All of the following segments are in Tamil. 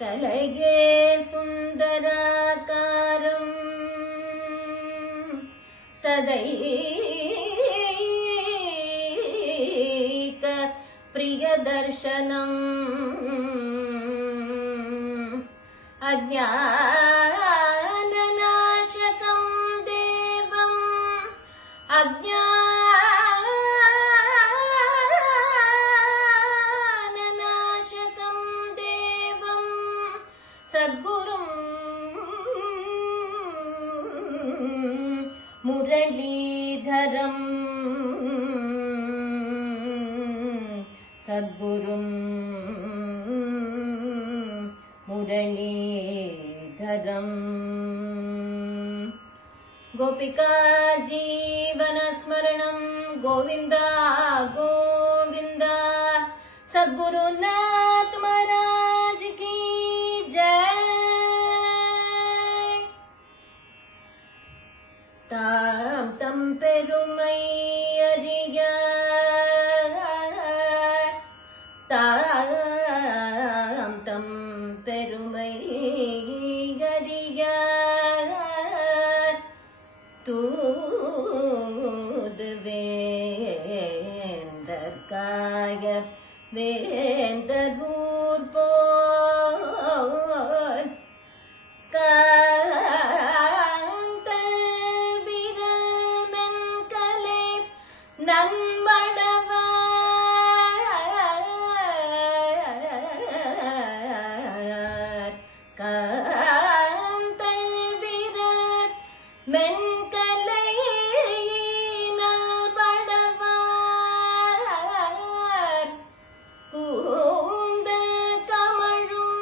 कलये सुन्दराकारम् सदैक प्रियदर्शनम् अज्ञाननाशकं देवम् अज्ञाननाशकं देवं सद्गुरुं मुरलीधरम् सद्गुरुं मुरलीधरम् गोपिका जीवनस्मरणं गोविन्द गोविन्द सद्गुरुनाथ महाराज की जय। ताम तम पेरुमै अरियार ताम तम पेरुमै अरियार तूद वेंदर काय वेंदरूर पोर कांतल विरल मेंकले नन्मडवार कांतल विरल मेंकले नन्मडवार கூந்தல் கமழும்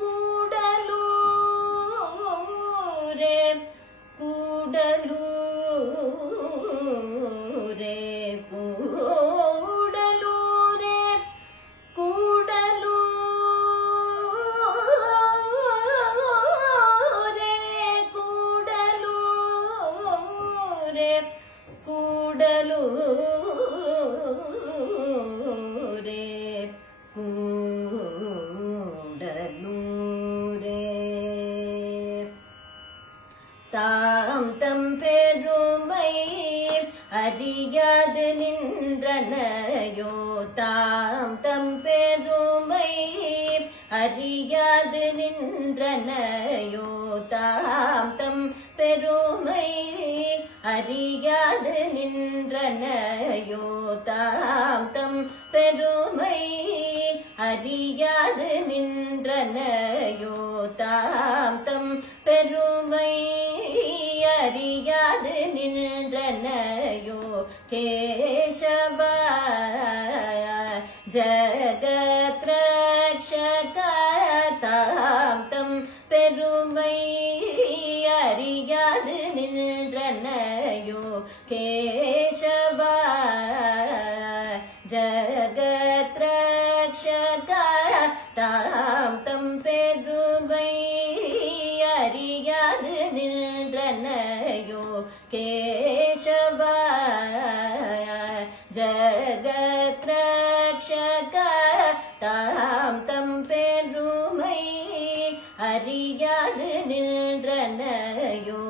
கூடலூரே கூடலூரே கூடலூரே கூடலூரே கூடலூரே கூடலூரே தாம் தம் பெருமை அறியாது நின்றனையோ தாம் தம் பெருமை அறியாது நின்றனையோ தாம் தம் பெருமை அறியாது நின்றனையோ தாம் தம் பெருமை அறியாது நின்றனையோ தாம் தம் பெருமை அறியாது நின்றனையோ கேசவ ஜகத் ரக்ஷக தாம் தம் பெருமை அறியாது நின்றனையோ கேசவ ஜகத் ரக்ஷக தாம் தம் பெருமை அறியாது நின்றனையோ கேசவ ஜகத் ரக்ஷக தாம் தம் பெருமை அறியாது நின்றனையோ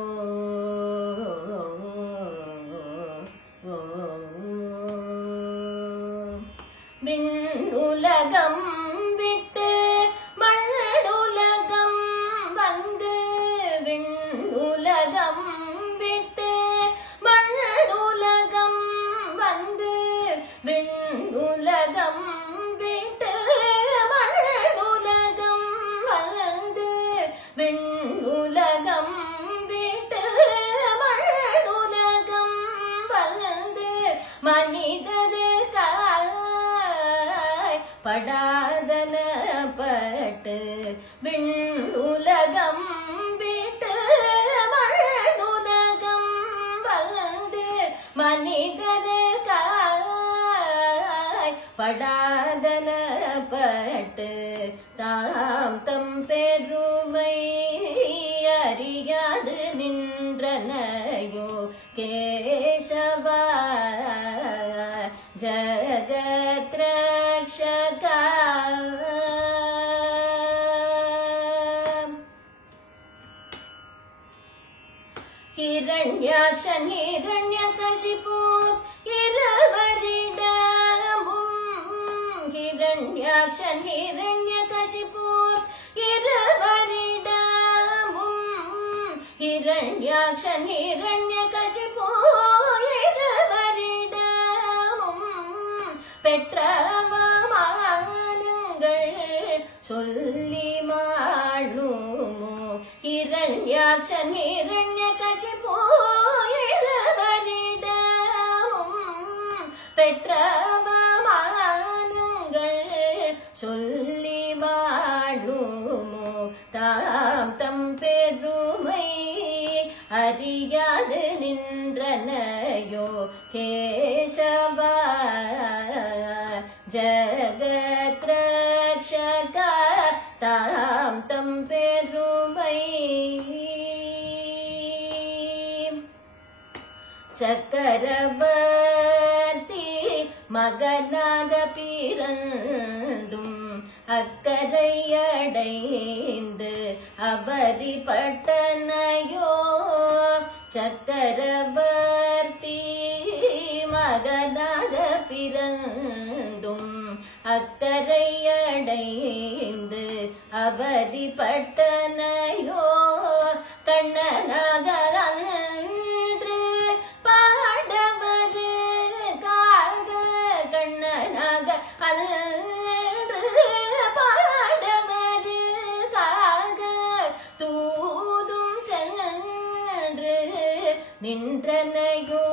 விண்ணுலகம் விட்டு மண்ணுலகம் வந்து விண்ணுலகம் விட்டு மண்ணுலகம் வந்து விண்ணுலகம் விட்டு மண்ணுலகம் வந்து விண்ணுலகம் விட்டு மண்ணுலகம் வந்து மனிதருக்காய் படாதன பட்டு விண்ணுலகம் விட்டு மண்ணுலகம் வந்து மனிதருக்காய் படாதன பட்டு தாம் தம் பெருமை அறியாது நின்றனையோ கேசவ ஜகத் ரக்ஷக ஹிரண்யாக்ஷன் ஹிரண்யகசிபு இருவரிடமும் ஹிரண்யாக்ஷன் ஹிரண்யகசிபு இருவரிடமும் ஹிரண்யாக்ஷன் ஹிரண்யகசிபு இருவரிடமும் பெற்ற சொல்லி மாளுமோ ஹிரண்யாக்ஷன் ஹிரண்யகசிபு இருவரிடமும் பெற்ற மானங்கள் சொல்லி மாளுமோ தாம் தம் பெருமை அறியாது நின்றனையோ கேசவா ஜகத் ரக்ஷக தாம் தம் பெருமை சக்கரவர்த்தி மகனாக பிறந்தும் அக்கரையடைந்து அவதிப்பட்டனையோ சக்கரவர்த்தி மகனாக பிறந்தும் அக்கரையடைந்து அவதிப்பட்டனையோ கண்ணனாக அன்று பாடவரு காக கண்ணனாக அன்று பாடவரு காக தூதும் சென்று நின்றனையோ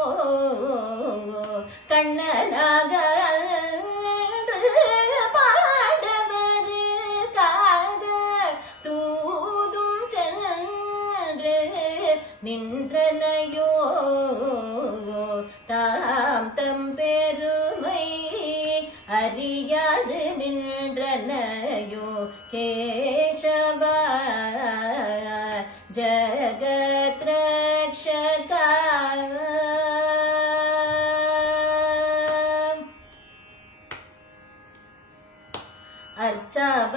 கண்ணனாக அன்று பாடவரு காக தூதும் சென்று நின்றனையோ தாம் தம் பெருமை அறியாது நின்றனையோ கேசவா ஜகத் ரக்ஷகா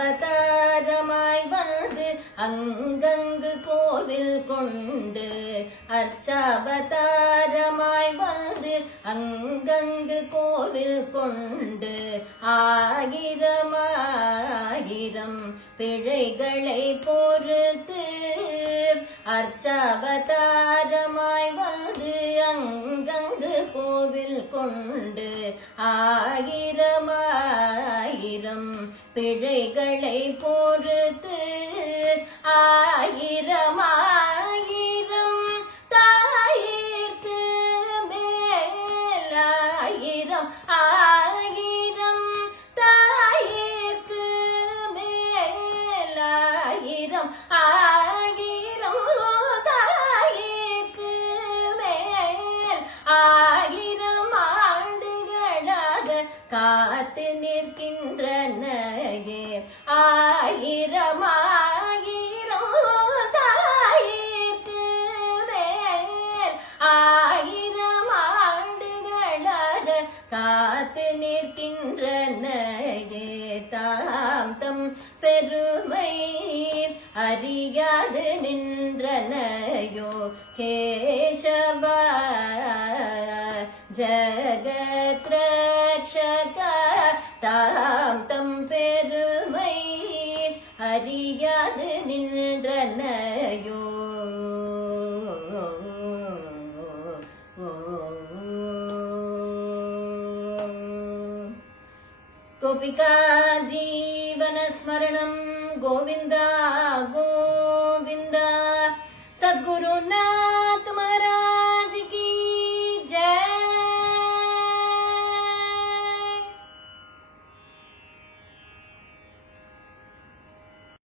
அர்ச்சாவதாரமாய் வந்து அங்கங்கு கோவில் கொண்டு அர்ச்சாவதாரமாய் வந்து அங்கங்கு கோவில் கொண்டு ஆயிரம் பிழைகளை பொறுத்து அர்ச்சாவதாரமாய் வந்து அங்கங்கு கோவில் கொண்டு ஆயிரம் பிழைகளை பொறுத்து ஆயிரம் தாயிற்கு மேலாயிரம் தாயிற்கு மேலாயிரம் தாயிற்கு மேல் ஆண்டுகளாக காத்து நிற்கின்றனையே ஆயிரம் தாயிற்கு மேல் ஆண்டுகளாக காத்து நிற்கின்றனையே தாம் தம் பெருமை அறியாது நின்றனையோ கேசவா ஜகத் ரக்ஷகா தாம் தம் பெருமை அறியாது நின்றனையோ गोपिका जीवन स्मरणं गोविंदा गोविंदा सद्गुरुना